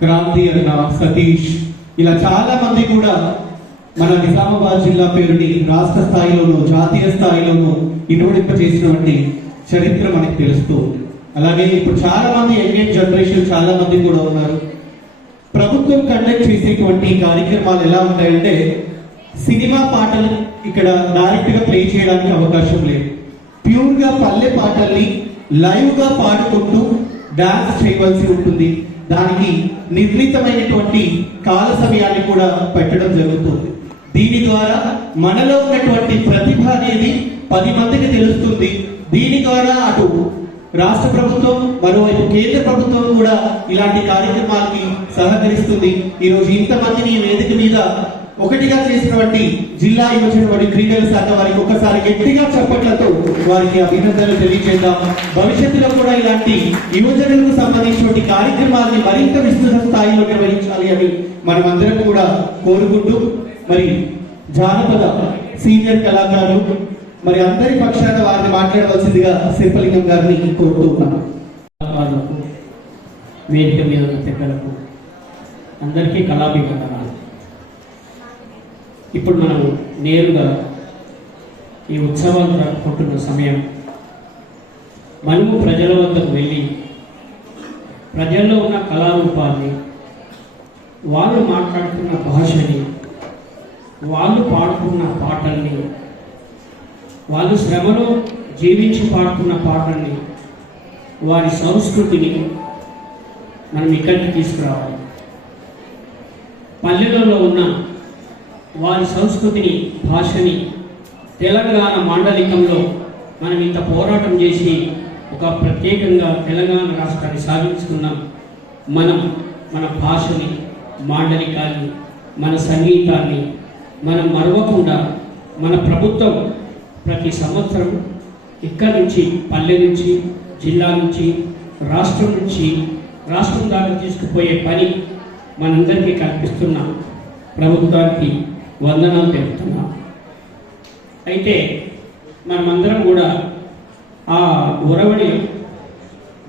క్రాంతి అన్న సతీష్ ఇలా చాలా మంది కూడా మన నిజామాబాద్ జిల్లా పేరుని రాష్ట్ర స్థాయిలోనూ జాతీయ స్థాయిలోనూ ఇనుడింప చేసినటువంటి చరిత్ర మనకి తెలుస్తూ ఉంది. అలాగే ఇప్పుడు చాలా మంది యంగ్ జనరేషన్ చాలా మంది కూడా ఉన్నారు. ప్రభుత్వం కండక్ట్ చేసేటువంటి కార్యక్రమాలు ఎలా ఉంటాయంటే సినిమా పాటలు ఇక్కడ డైరెక్ట్ గా ప్లే చేయడానికి అవకాశం లేదు. ప్యూర్ గా పల్లె పాటల్ని లైవ్ గా పాడుకుంటూ డాన్స్ చేయవలసి ఉంటుంది. దానికి నిర్ణీతమైనటువంటి కాల సమయాన్ని కూడా పెట్టడం జరుగుతుంది. దీని ద్వారా మనలో ఉన్నటువంటి ప్రతిభ అనేది 10 మందికి తెలుస్తుంది. దీని ద్వారా అటు రాష్ట్ర ప్రభుత్వం మరోవైపు కేంద్ర ప్రభుత్వం కూడా ఇలాంటి కార్యక్రమాలకి సహకరిస్తుంది. ఈరోజు ఇంతమందిని వేదిక మీద ఒకటిగా చేసినటువంటి జిల్లా యువజన మరియు క్రీడల శాఖ వారికి ఒకసారి గట్టిగా చప్పట్లతో వారికి అభినందనలు తెలియజేద్దాం. భవిష్యత్తులో కూడా ఇలాంటి యువజనులకు సంబంధించినటువంటి కార్యక్రమాలని మరింత విస్తృత స్థాయిలో నిర్వహించాలి అని మనమందరం కూడా కోరుకుంటూ, మరి జానపద సీనియర్ కళాకారులు మరి అందరి పక్షాన వారిని మాట్లాడవలసిందిగా శిల్పలింగం గారిని కోరుతూ ఉన్నాను. కళాకారులకు, వేదిక మీద ఉన్న పెద్దలకు అందరికీ కళాభివందనాలు. ఇప్పుడు మనం నేరుగా ఈ ఉత్సవాలు జరుపుకుంటున్న సమయం, మనము ప్రజల వద్దకు వెళ్ళి ప్రజల్లో ఉన్న కళారూపాన్ని, వాళ్ళు మాట్లాడుతున్న భాషని, వాళ్ళు పాడుతున్న పాటల్ని, వాళ్ళు శ్రమలో జీవించి పాడుతున్న పాటల్ని, వారి సంస్కృతిని మనం ఇక్కడికి తీసుకురావాలి. పల్లెలలో ఉన్న వారి సంస్కృతిని, భాషని తెలంగాణ మాండలికంలో మనం ఇంత పోరాటం చేసి ఒక ప్రత్యేకంగా తెలంగాణ రాష్ట్రాన్ని సాధించుకున్నాం. మనం మన భాషని, మాండలికాన్ని, మన సంగీతాన్ని మనం మరవకుండా మన ప్రభుత్వం ప్రతి సంవత్సరం ఇక్కడ నుంచి, పల్లె నుంచి, జిల్లా నుంచి, రాష్ట్రం నుంచి రాష్ట్రం దాకా తీసుకుపోయే పని మనందరికీ కల్పిస్తున్న ప్రభుత్వానికి వందనాలు తెలుపుతున్నాం. అయితే మనమందరం కూడా ఆ ఉరవడి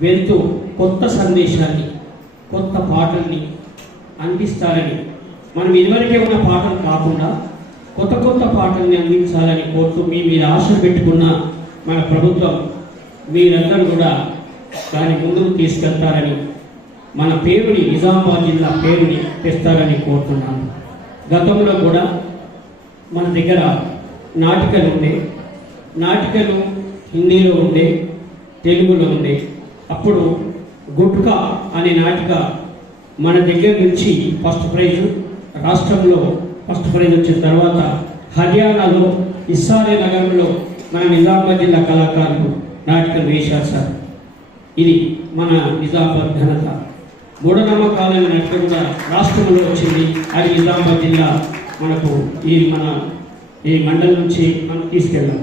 వెళ్తూ కొత్త సందేశాన్ని, కొత్త పాటల్ని అందిస్తారని, మనం ఇదివరకే ఉన్న పాటలు కాకుండా కొత్త కొత్త పాటల్ని అందించాలని కోరుతూ మీ మీద ఆశలు పెట్టుకున్న మన ప్రభుత్వం మీరందరూ కూడా దాని ముందుకు తీసుకెళ్తారని, మన పేరుని, నిజామాబాద్ జిల్లా పేరుని తెస్తారని కోరుతున్నాను. గతంలో కూడా మన దగ్గర నాటికలు ఉండే, నాటికలు హిందీలో ఉండే, తెలుగులో ఉండే. అప్పుడు గుట్కా అనే నాటిక మన దగ్గర నుంచి ఫస్ట్ ప్రైజు, రాష్ట్రంలో ఫస్ట్ ప్రైజ్ వచ్చిన తర్వాత హర్యానాలో ఇస్సారే నగరంలో మన నిజామాబాద్ జిల్లా కళాకారులు నాటికలు వేశారు సార్. ఇది మన నిజామాబాద్ ఘనత. మూఢనమ్మకాలైన నాటిక కూడా రాష్ట్రంలో వచ్చింది. అది నిజామాబాద్ జిల్లా మనకు ఈ మండలం నుంచి మనం తీసుకెళ్ళాం.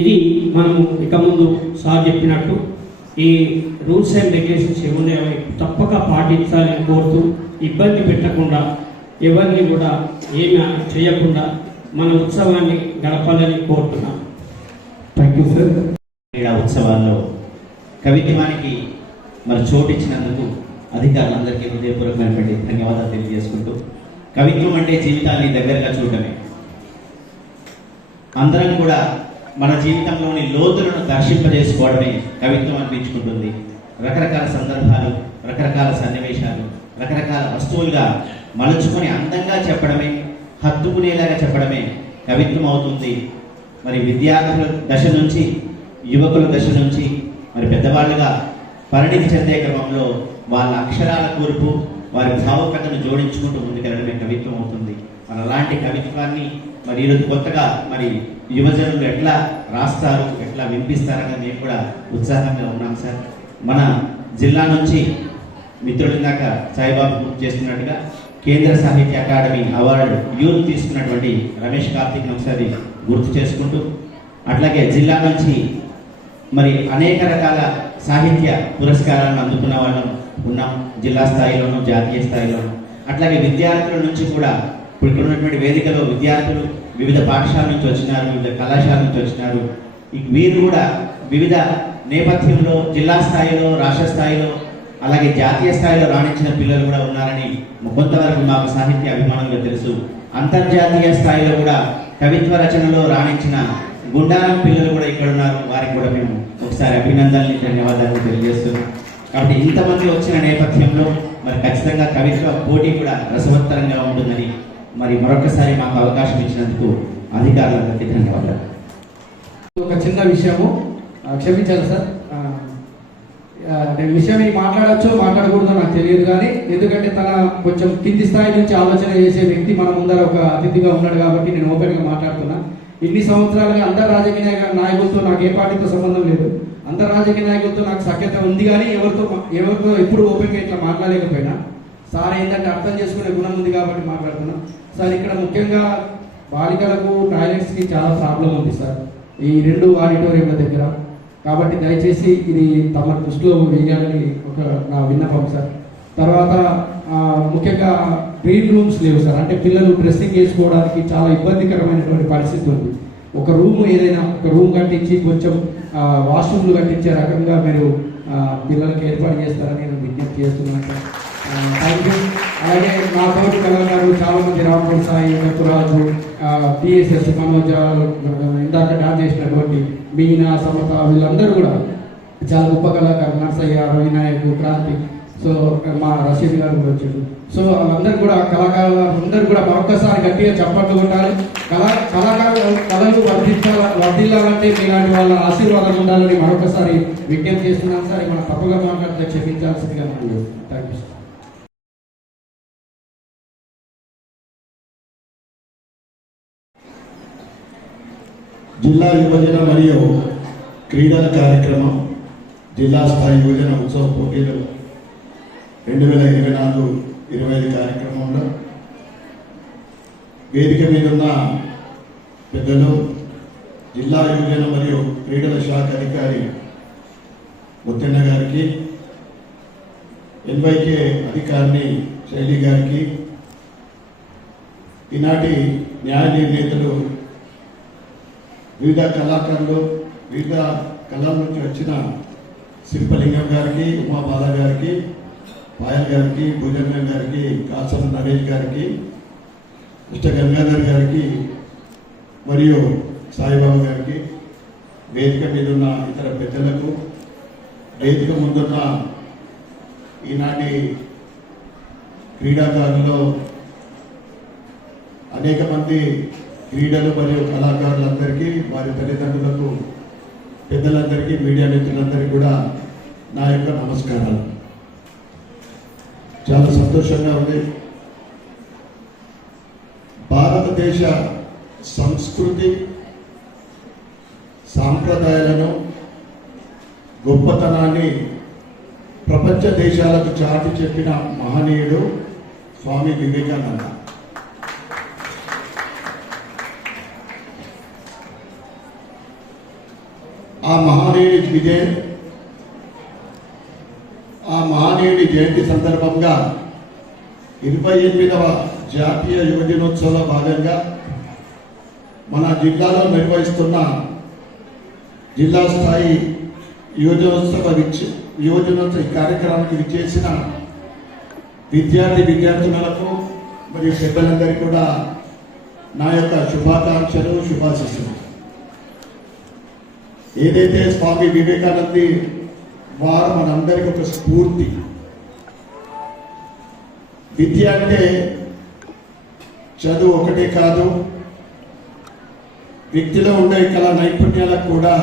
ఇది మనము ఇక ముందు సార్ చెప్పినట్టు ఈ రూల్స్ అండ్ రెగ్యులేషన్స్ ఏమున్నాయో తప్పక పాటించాలని కోరుతూ, ఇబ్బంది పెట్టకుండా, ఎవరిని కూడా ఏమి చేయకుండా మన ఉత్సవాన్ని గడపాలని కోరుతున్నాం. Thank you sir. క్రీడా ఉత్సవాల్లో కవిత్వానికి మరి చోటిచ్చినందుకు అధికారులందరికీ హృదయపూర్వకమైనటువంటి ధన్యవాదాలు తెలియజేసుకుంటూ, కవిత్వం అంటే జీవితాన్ని దగ్గరగా చూడటమే. అందరం కూడా మన జీవితంలోని లోతులను దర్శింపజేసుకోవడమే కవిత్వం అనిపించుకుంటుంది. రకరకాల సందర్భాలు, రకరకాల సన్నివేశాలు, రకరకాల వస్తువులుగా మలుచుకొని అందంగా చెప్పడమే, హత్తుకునేలాగా చెప్పడమే కవిత్వం అవుతుంది. మరి విద్యార్థుల దశ నుంచి, యువకుల దశ నుంచి మరి పెద్దవాళ్ళుగా పరిణితి చెందే క్రమంలో వాళ్ళ అక్షరాల కూర్పు, వారి భావుకతను జోడించుకుంటూ ముందుకెళ్ళడమే కవిత్వం అవుతుంది. మరి అలాంటి కవిత్వాన్ని మరి ఈరోజు కొత్తగా మరి యువజనులు ఎట్లా రాస్తారు, ఎట్లా వినిపిస్తారని మేము కూడా ఉత్సాహంగా ఉన్నాం సార్. మన జిల్లా నుంచి మిత్రులు దాక సాయిబాబు గుర్తు చేస్తున్నట్టుగా కేంద్ర సాహిత్య అకాడమీ అవార్డు యూత్ తీసుకున్నటువంటి రమేష్ కార్తిక్ ఒకసారి గుర్తు చేసుకుంటూ, అట్లాగే జిల్లా నుంచి మరి అనేక రకాల సాహిత్య పురస్కారాలను అందుకున్న వాళ్ళం ఉన్నాం, జిల్లా స్థాయిలోనూ, జాతీయ స్థాయిలోనూ. అట్లాగే విద్యార్థుల నుంచి కూడా ఇప్పుడు ఇక్కడ ఉన్నటువంటి వేదికలో విద్యార్థులు వివిధ పాఠశాల నుంచి వచ్చినారు, వివిధ కళాశాల నుంచి వచ్చినారు. వీరు కూడా వివిధ నేపథ్యంలో జిల్లా స్థాయిలో, రాష్ట్ర స్థాయిలో, అలాగే జాతీయ స్థాయిలో రాణించిన పిల్లలు కూడా ఉన్నారని కొంతవరకు మాకు సాహిత్య అభిమానంగా తెలుసు. అంతర్జాతీయ స్థాయిలో కూడా కవిత్వ రచనలో రాణించిన గుండారం పిల్లలు కూడా ఇక్కడ ఉన్నారు. వారికి కూడా మేము ఒకసారి అభినందనలు, ధన్యవాదాలు తెలియజేస్తున్నాం. కాబట్టి ఇంతమంది వచ్చిన నేపథ్యంలో మరి ఖచ్చితంగా కవిత్వ పోటీ కూడా రసవత్తరంగా ఉంటుందని మరి మరొకసారి మాకు అవకాశం ఇచ్చినందుకు అధికారులందరికీ ధన్యవాదాలు. ఒక చిన్న విషయము, క్షమించాలి సార్, నేను విషయం మాట్లాడచ్చో మాట్లాడకూడదో నాకు తెలియదు, కానీ ఎందుకంటే తన కొంచెం కింది స్థాయి నుంచి ఆలోచన చేసే వ్యక్తి మన ముందర ఒక అతిథిగా ఉన్నాడు కాబట్టి నేను ఓపెన్గా మాట్లాడుతున్నా. ఇన్ని సంవత్సరాలుగా అందరు రాజకీయ నాయకులతో నాకు ఏ పార్టీతో సంబంధం లేదు, అందరు రాజకీయ నాయకులతో నాకు సఖ్యత ఉంది, కానీ ఎవరితో ఎప్పుడు ఓపెన్గా ఇట్లా మాట్లాడలేకపోయినా సార్ ఏంటంటే అర్థం చేసుకునే గుణం ఉంది కాబట్టి మాట్లాడుతున్నాం. సార్ ఇక్కడ ముఖ్యంగా బాలికలకు టాయిలెట్స్కి చాలా ప్రాబ్లం ఉంది సార్ ఈ 2 ఆడిటోరియంల దగ్గర. కాబట్టి దయచేసి ఇది తమ దృష్టిలో వేయాలని ఒక నా విన్నపం సార్. తర్వాత ముఖ్యంగా గ్రీన్ రూమ్స్ లేవు సార్. అంటే పిల్లలు డ్రెస్సింగ్ వేసుకోవడానికి చాలా ఇబ్బందికరమైనటువంటి పరిస్థితి ఉంది. ఒక రూమ్ ఏదైనా ఒక రూమ్ కట్టించి కొంచెం వాష్రూమ్లు కట్టించే రకంగా మీరు పిల్లలకి ఏర్పాటు చేస్తారని నేను విజ్ఞప్తి చేస్తున్నాను సార్. Thank you. అలాగే నా తోటి కళాకారులు చాలామంది రామరావు సాయి, దత్తురాజు, టిఎస్ఎస్ మనోజ, ఇందాక డాన్స్ చేసినటువంటి మీనా, సమత, వీళ్ళందరూ కూడా చాలా గొప్ప కళాకారులు. నర్సయ్య, రవినాయక్, క్రాంతి, సో మా రషీద్ గారు కూడా వచ్చారు. సో వాళ్ళందరూ కూడా కళాకారులు అందరూ కూడా మరొకసారి గట్టిగా చప్పట్లు కొట్టాలి. కళలు వర్ధిల్లాలంటే మీలాంటి వాళ్ళ ఆశీర్వాదం ఉండాలని మరొకసారి విజ్ఞప్తి చేస్తున్నాను సార్. మన తప్పుగా మాట్లాడితే క్షమించాల్సిందిగా మనం థ్యాంక్ యూ సార్. జిల్లా యువజన మరియు క్రీడల కార్యక్రమం జిల్లా స్థాయి యువజన ఉత్సవ పోటీలు 2024-25 కార్యక్రమంలో వేదిక మీద ఉన్న పెద్దలు, జిల్లా యువజన మరియు క్రీడల శాఖ అధికారి ముత్తెన్న గారికి, ఎన్వైకే అధికారిని శైలి గారికి, ఈనాటి న్యాయ నిర్ణేతలు, వివిధ కళాకారులు, వివిధ కళల నుంచి వచ్చిన శిల్పలింగం గారికి, ఉమాబాల గారికి, పాయల్ గారికి, భుజంగం గారికి, కాసన నరేష్ గారికి, మిస్టర్ గంగాధర్ గారికి మరియు సాయిబాబా గారికి, వేదిక మీద ఉన్న ఇతర పెద్దలకు, వేదిక ముందున్న ఈనాటి క్రీడాకారుల్లో అనేక మంది క్రీడలు మరియు కళాకారులందరికీ, వారి తల్లిదండ్రులకు, పెద్దలందరికీ, మీడియా మిత్రులందరికీ కూడా నా యొక్క నమస్కారాలు. చాలా సంతోషంగా ఉంది. భారతదేశ సంస్కృతి సాంప్రదాయాలను, గొప్పతనాన్ని ప్రపంచ దేశాలకు చాటి చెప్పిన మహనీయుడు స్వామి వివేకానంద. ఆ మహనీయుడి జయంతి సందర్భంగా 28వ జాతీయ యువజనోత్సవంలో భాగంగా మన జిల్లాలో నిర్వహిస్తున్న జిల్లా స్థాయి యువజనోత్సవ కార్యక్రమానికి విచ్చేసిన విద్యార్థులకు మరియు పెద్దలందరికీ కూడా నా యొక్క శుభాకాంక్షలు, శుభాశీస్సులు. ఏదైతే స్వామి వివేకానంద వారు మనందరికీ ఒక స్ఫూర్తి. విద్య అంటే చదువు ఒకటే కాదు, వ్యక్తిలో ఉండే కళా నైపుణ్యాలకు కూడా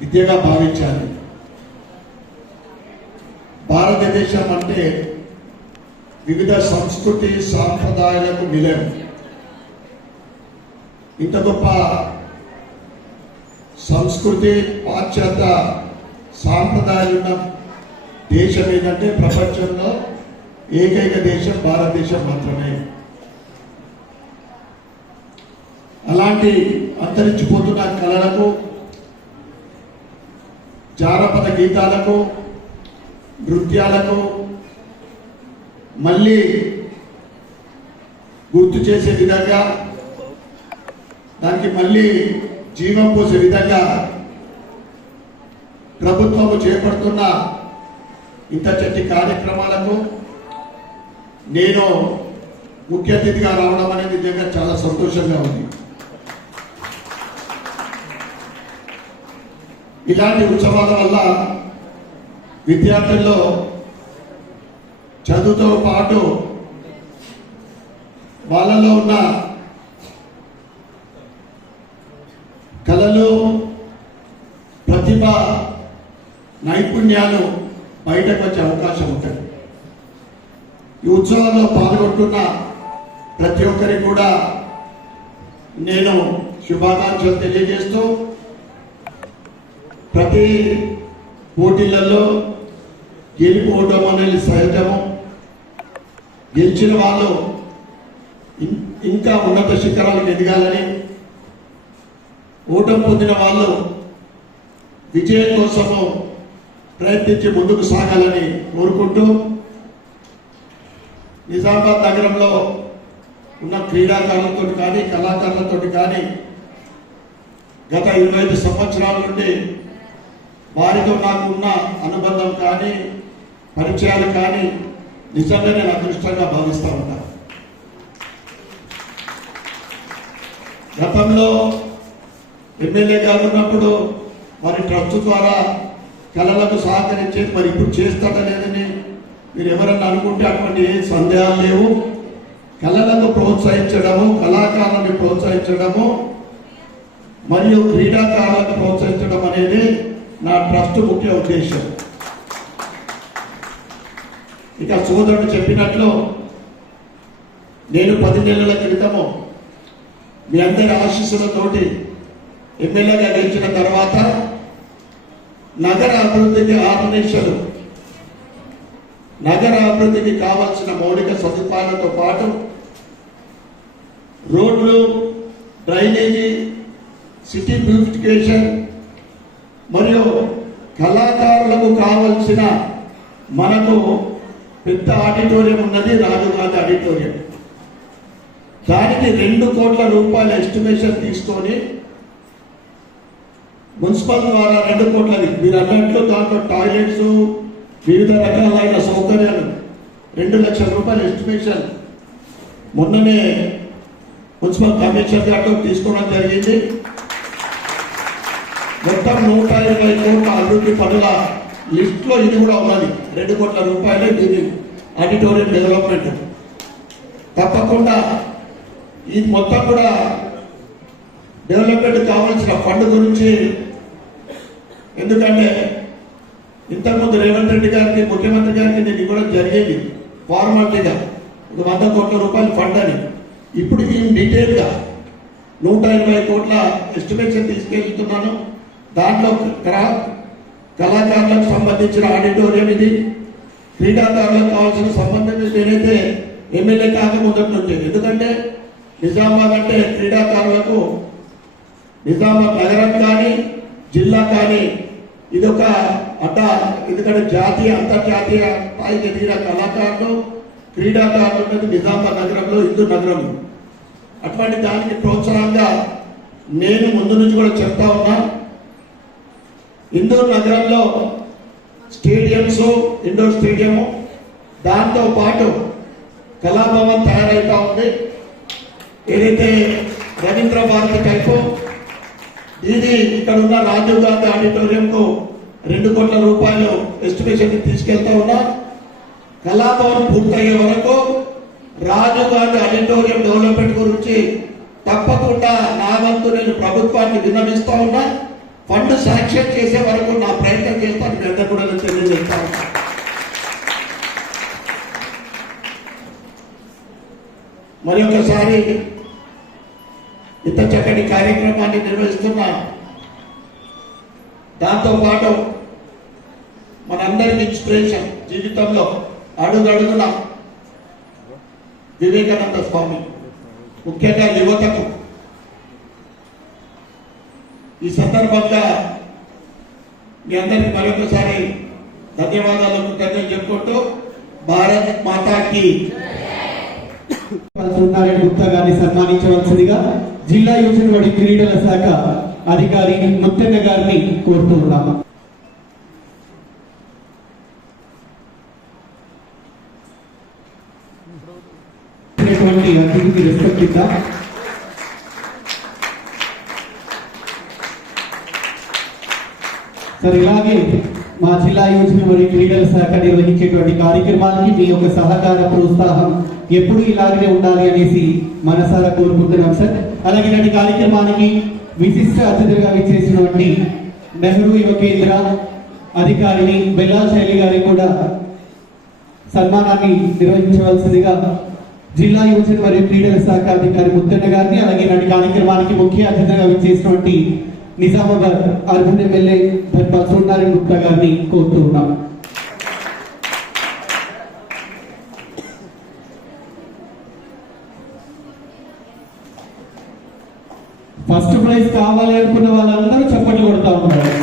విద్యగా భావించాలి. భారతదేశం అంటే వివిధ సంస్కృతి సాంప్రదాయాలకు నిలయం. ఇంత గొప్ప సంస్కృతి, పాశ్చాత్య సాంప్రదాయాలున్న దేశం ఏదంటే ప్రపంచంలో ఏకైక దేశం భారతదేశం మాత్రమే. అలాంటి అంతరించిపోతున్న కళలకు, జానపద గీతాలకు, నృత్యాలకు మళ్ళీ గుర్తు చేసే విధంగా, దానికి మళ్ళీ జీవం పోసే విధంగా ప్రభుత్వము చేపడుతున్న ఇంత చట్టి కార్యక్రమాలకు నేను ముఖ్య అతిథిగా రావడం అనేది నిజంగా చాలా సంతోషంగా ఉంది. ఇలాంటి ఉత్సవాల వల్ల విద్యార్థుల్లో చదువుతో పాటు వాళ్ళలో ఉన్న కళలు, ప్రతిభ, నైపుణ్యాలు బయటకు వచ్చే అవకాశం ఉంటుంది. ఈ ఉత్సవాల్లో పాల్గొంటున్న ప్రతి ఒక్కరికి కూడా నేను శుభాకాంక్షలు తెలియజేస్తూ, ప్రతి పోటీలలో గెలుపు ఓటం అనేది సహజము. గెలిచిన వాళ్ళు ఇంకా ఉన్నత శిఖరాలకు ఎదగాలని, ఓటమి పొందిన వాళ్ళు విజయం కోసము ప్రయత్నించి ముందుకు సాగాలని కోరుకుంటూ, నిజామాబాద్ నగరంలో ఉన్న క్రీడాకారులతో కానీ కళాకారులతో కానీ గత 25 సంవత్సరాల నుండి వారితో నాకు ఉన్న అనుబంధం కానీ పరిచయాలు కానీ నిజంగా నేను అదృష్టంగా భావిస్తూ ఉంటాను. గతంలో ఎమ్మెల్యే గారు ఉన్నప్పుడు వారి ట్రస్ట్ ద్వారా కళలకు సహకరించేది మరి ఇప్పుడు చేస్తాడా లేదని మీరు ఎవరన్నా అనుకుంటే అటువంటి ఏ సందేహాలు లేవు. కళలకు ప్రోత్సహించడము, కళాకారులను ప్రోత్సహించడము మరియు క్రీడాకారులను ప్రోత్సహించడం అనేది నా ట్రస్ట్ ముఖ్య ఉద్దేశం. ఇక సోదరుడు చెప్పినట్లు నేను 10 నెలల క్రితము మీ అందరి ఆశీస్సులతోటి ఎమ్మెల్యేగా గెలిచిన తర్వాత నగర అభివృద్ధికి ఆర్గనైజేషన్, నగర అభివృద్ధికి కావాల్సిన మౌలిక సదుపాయాలతో పాటు రోడ్లు, డ్రైనేజీ, సిటీ బ్యూటిఫికేషన్ మరియు కళాకారులకు కావలసిన మనకు పెద్ద ఆడిటోరియం ఉన్నది, రాజీవ్ గాంధీ ఆడిటోరియం. దానికి 2 కోట్ల రూపాయల ఎస్టిమేషన్ తీసుకొని మున్సిపల్ ద్వారా 2 కోట్లది మీరు అన్నట్లు దాంట్లో టాయిలెట్స్, వివిధ రకాలైన సౌకర్యాలు 2 లక్షల రూపాయల ఎస్టిమేషన్ మొన్ననే మున్సిపల్ కమిషనర్ గారితో తీసుకోవడం జరిగింది. మొత్తం 120 కోట్ల అభివృద్ధి పనుల లిస్ట్లో ఇది కూడా ఉన్నది. 2 కోట్ల రూపాయలు ఇది ఆడిటోరియం డెవలప్మెంట్. తప్పకుండా ఇది మొత్తం కూడా డెవలప్మెంట్ కావాల్సిన ఫండ్ గురించి, ఎందుకంటే ఇంతకుముందు రేవంత్ రెడ్డి గారికి, ముఖ్యమంత్రి గారికి నేను ఇవ్వడం జరిగింది ఫార్మాలిటీగా 100 కోట్ల రూపాయలు ఫండ్ అని. ఇప్పుడు ఈ డీటెయిల్గా 120 కోట్ల ఎస్టిమేషన్ తీసుకెళ్తున్నాను. దాంట్లో కళాకారులకు సంబంధించిన ఆడిటోరియం ఇది, క్రీడాకారులకు కావాల్సిన సంబంధం నేనైతే ఎమ్మెల్యే కాక మొదటి నుంచి, ఎందుకంటే నిజామాబాద్ అంటే క్రీడాకారులకు నిజామాబాద్ నగరం కానీ జిల్లా కానీ ఇదొక అడ్డా. ఎందుకంటే జాతీయ అంతర్జాతీయ స్థాయికి ఎదిగిన కళాకారులు, క్రీడాకారులు ఉన్నది నిజామాబాద్ నగరంలో, హిందూ నగరంలో. అటువంటి దానికి ప్రోత్సాహంగా నేను ముందు నుంచి కూడా చెప్తా ఉన్నా. ఇందూరు నగరంలో స్టేడియంస్, ఇండోర్ స్టేడియము, దాంతో పాటు కళాభవన్ తయారైతా ఉంది. ఏదైతే రవీంద్ర భారతి టైపు ఇది ఇక్కడ ఉన్న రాజీవ్ గాంధీ ఆడిటోరియంకు 2 కోట్ల రూపాయలు ఎస్టిమేషన్ తీసుకెళ్తా ఉన్నా. కళాభవన్ పూర్తయ్యే వరకు రాజీవ్ గాంధీ ఆడిటోరియం డెవలప్మెంట్ గురించి తప్పకుండా నా వంతు నేను ప్రభుత్వాన్ని విన్నవిస్తా ఉన్నా. ఫండ్ శాంక్షన్ చేసే వరకు నా ప్రయత్నం చేస్తాను. మీ అందరూ కూడా నేను తెలియజేస్తా ఉన్నా. మరి ఒకసారి ఇంత చక్కటి కార్యక్రమాన్ని నిర్వహిస్తున్నా. దాంతోపాటు మనందరికి ఇన్స్పిరేషన్ జీవితంలో అడుగడుగున వివేకానంద స్వామి, ముఖ్యంగా యువతకు. ఈ సందర్భంగా మీ అందరికి మరొకసారి ధన్యవాదాలు, కృతజ్ఞతలు చెప్పుకుంటూ భారత్ మాతాకి సూర్యనారాయణ గుప్తా గారిని సన్మానించవలసిందిగా జిల్లా యోజన బడి క్రీడల శాఖ అధికారి ముత్తన్న గారిని కోరుతూ ఉన్నాము. అతిథికి రెస్పెక్ట్ ఇద్దాం. సార్, ఇలాగే మా జిల్లా యోజన మరియు క్రీడల శాఖ నిర్వహించేటువంటి కార్యక్రమాలకి మీ యొక్క సహకార ప్రోత్సాహం ఎప్పుడు ఇలాగనే ఉండాలి అనేసి మనసారా కోరుకుంటున్నాం సార్. అలాగే ఇలాంటి కార్యక్రమానికి విశిష్ట అతిథులుగా విచ్చేసినటువంటి నెహ్రూ యువ కేంద్ర అధికారిని బెల్లా శైలి గారికి కూడా సన్మానాన్ని నిర్వహించవలసిందిగా జిల్లా యువజన మరియు క్రీడల శాఖ అధికారి ముత్తన్న గారిని, అలాగే ఇలాంటి కార్యక్రమానికి ముఖ్య అతిథిగా విచ్చేసినటువంటి నిజామాబాద్ అర్బన్ ఎమ్మెల్యే ధర్మా సూర్యనారాయణ గుప్తా గారిని కోరుతూ ఉన్నాం. ఫస్ట్ ప్రైజ్ కావాలి అనుకున్న వాళ్ళందరూ చప్పట్లు కొడతా ఉన్నారు.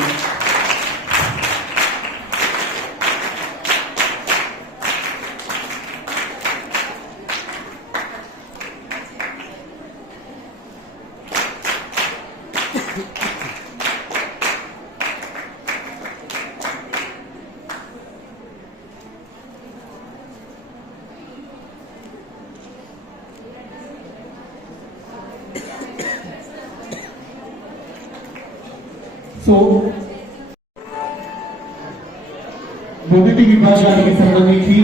సో మొదటి విభాగానికి సంబంధించి